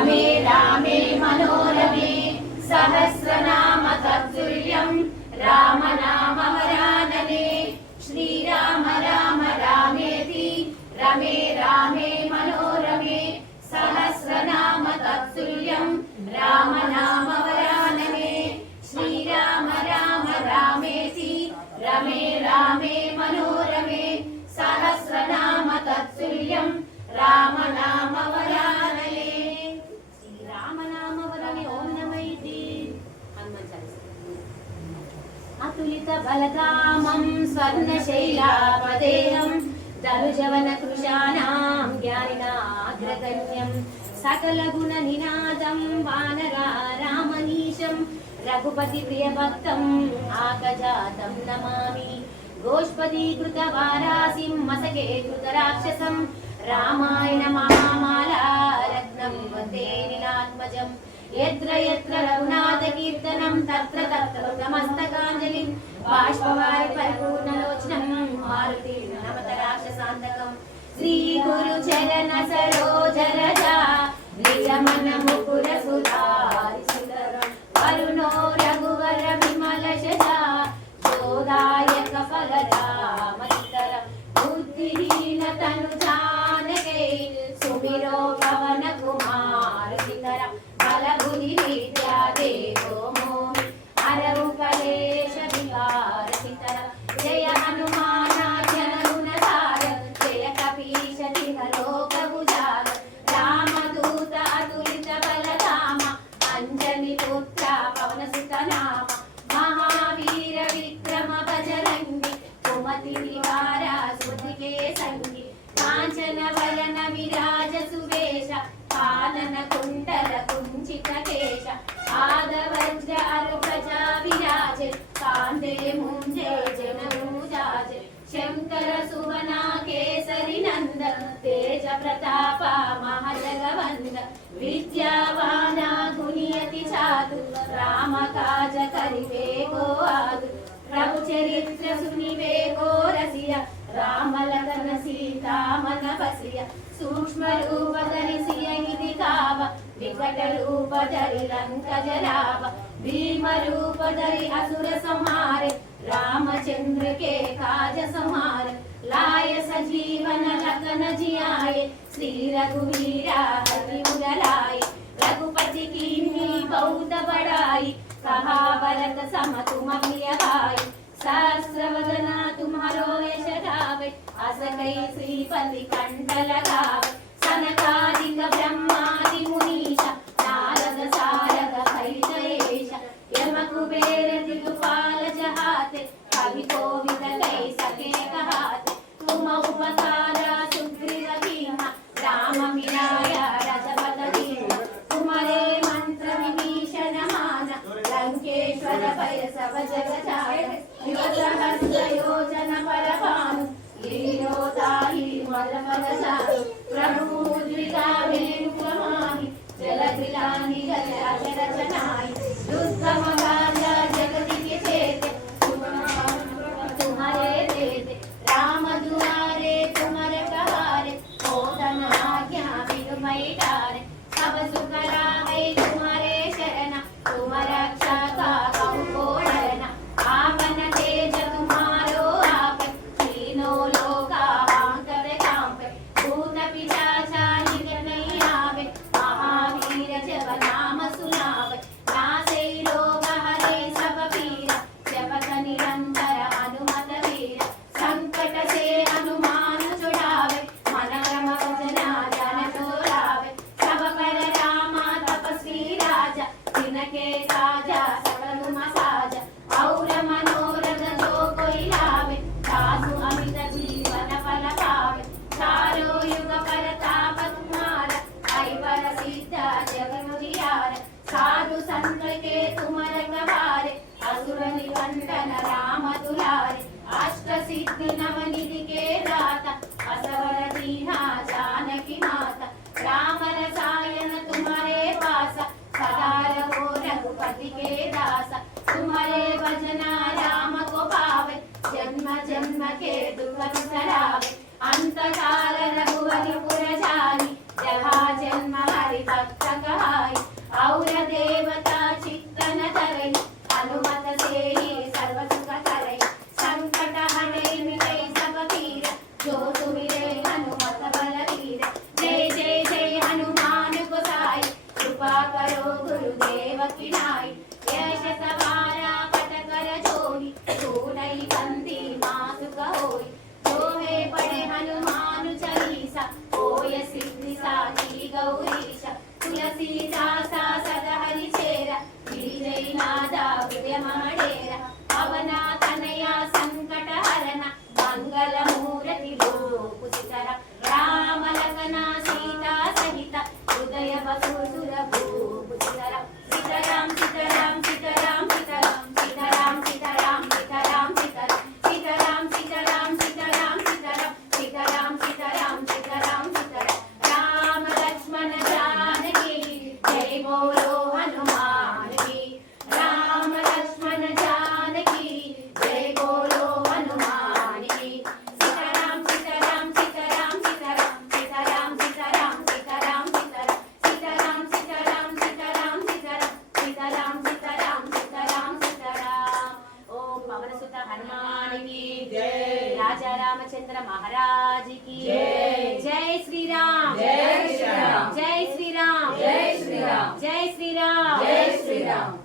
रमे रामे मनोरमे सहस्रनाम तत्तुल्यं राम नाम वरानने श्रीराम राम रामेति रमे रामे मनोरमे सहस्रनाम तत्तुल्यं राम नाम वरानने श्रीराम राम रामेति रमे रामे मनोरमे सहस्रनाम तत्तुल्यं राम नाम वरानने श्रीराम नाम वरने ओम नमः इति हनुमान चालीसा अतुलित बलधामं स्वर्णशैलापदेहं दरुजवन कृशानां ज्ञानिनाग्रगण्यं सकलगुणनिनादं वानरारामनीशं रघुपति प्रियभक्तम् आकजातं नमामि गोष्पदीकृतवारासिं मसके कृतराक्षसं रामायण महामाला रत्नं वन्दे नीलात्मजम् यत्र यत्र रघुनाथकीर्तनं तत्र तत्र नमस्तकाञ्जलिं बाष्पवारि परिपूर्णलोचनं मारुतिं नमत राक्षसान्तकं श्रीगुरुचरण सरोजरजा निगमन मुकुर सुधारिसुन्दरं करुणो रघुवर विमलशजा जोदायक फलदामनितरं बुद्धिहीन तनु जानके सुमिरो पवन कुमार सितरं बलबुद्धि विद्या देवो मोहि हरहु कलेश विकार सितरं जय हनुमानाख्यन गुणधार जय कपीश तिहलोक भुजाल रामदूत अतुलित बलधाम अंजनी पुत्र पवन सुत नाम महावीर विक्रम बजरंगी कुमति निवार सुमति के संगी कांचन वयन विराज सुवेश कानन कुंडल कुंचित केश आदवज्र अरुकजा विराज कांदे मुंजे जनमूजाज शंकर सुवना केसरी नंदन तेज प्रताप महजगवंद विद्यावाना गुणियति चातु राम काज करिवे को आदु प्रभु चरित्र सुनिवे को रसिया राम लखन सीता मन बसिया सूक्ष्म रूप धरिसिय हिदि काव विकट रूप धरि लंक जराव भीम रूप धरि असुर संहारे रामचंद्र के काज संहारे लाय सजीवन लखन जियाए श्री रघुवीरा हरि उदलाए रघुपति कीन्ही बहुत बड़ाई कहा बलत सम तुम प्रिय भाई सहस्रवदना तुम्हारो यश गावे अस कई श्रीपति कंठ लगावे सनकादिक ब्रह्मादि मुनीश नारद सारद सहित यम कुबेर दिगपाल जहाते कवि कोविद कई सके कहाते तुम उपकारा सुग्रीव कीन्हा राम मिलाया रजपद दीन्हा तुम्हारे मंत्र विभीषण माना लंकेश्वर भय सब जग जाना योजन परभानु लीलोताहि मलमल जानु प्रभु मुद्रिका वेणुक्रमाहि जलधिलानि जल अचर जनाहि दुर्गम काज जगति के चेते तुम्हारे देते राम दुआरे तुम्हारे कहारे होतन आज्ञा बिनु मैडारे सब सुख राहे तुम्हारे शरण तुम रक्षा का कहु को डरना आपन तेज तुम्हारो आप तीनों लोका हांकत कांपे भूत पिशाचा निकट नहीं आवे महावीर जब नाम सुनावे नासे रोग हरे सब पीरा जपत निरंतर हनुमत वीर संकट से हनुमान छुड़ावे मन क्रम वचना जन तोरावे सब पर रामा तपस्वी राजा जिनके काजा सकल तुम साजा और मनोरथ जो कोई लावे सासु अमित जीवन फल पावे चारों युग परताप तुम्हारा ऐवर सिद्ध जगत जियार साधु संत के तुम रखवारे असुर निकंदन राम दुलारे अष्ट सिद्धि नवनिधि के दाता असवर दीना जानकी माता राम रसायन तुम्हारे पासा सदा रहो रघुपति के दासा तुम्हारे भजना राम को पावे जन्म जन्म के दुख बिसरावे अंत काल रघुवरि पुर जानी जहाँ जन्म हरि भक्त गौरीश तुलसी दासा सदहरि चेर विजय नादा हृदय माडेर पवन तनया संकट हरण मंगल मूर्ति रूपुसितर राम लखन सीता सहित हृदय वसुसुर भूपुसितर सीताराम सीताराम सीताराम सीताराम सीताराम सीताराम सीताराम सीताराम सीताराम सीताराम सीताराम सीताराम सीताराम सीताराम सीताराम सीताराम राम लक्ष्मण जानकी जय बोलो हनुमान की राम लक्ष्मण जानकी जय बोलो हनुमान की सीताराम सीताराम सीताराम सीताराम सीताराम सीताराम सीताराम सीताराम सीताराम सीताराम सीताराम सीताराम सीताराम सीताराम सीताराम ओम पवन सुत हनुमान की जय राजा रामचंद्र महाराज की जय जय श्री राम जय श्री राम जय श्री राम जय श्री राम जय श्री राम जय श्री राम।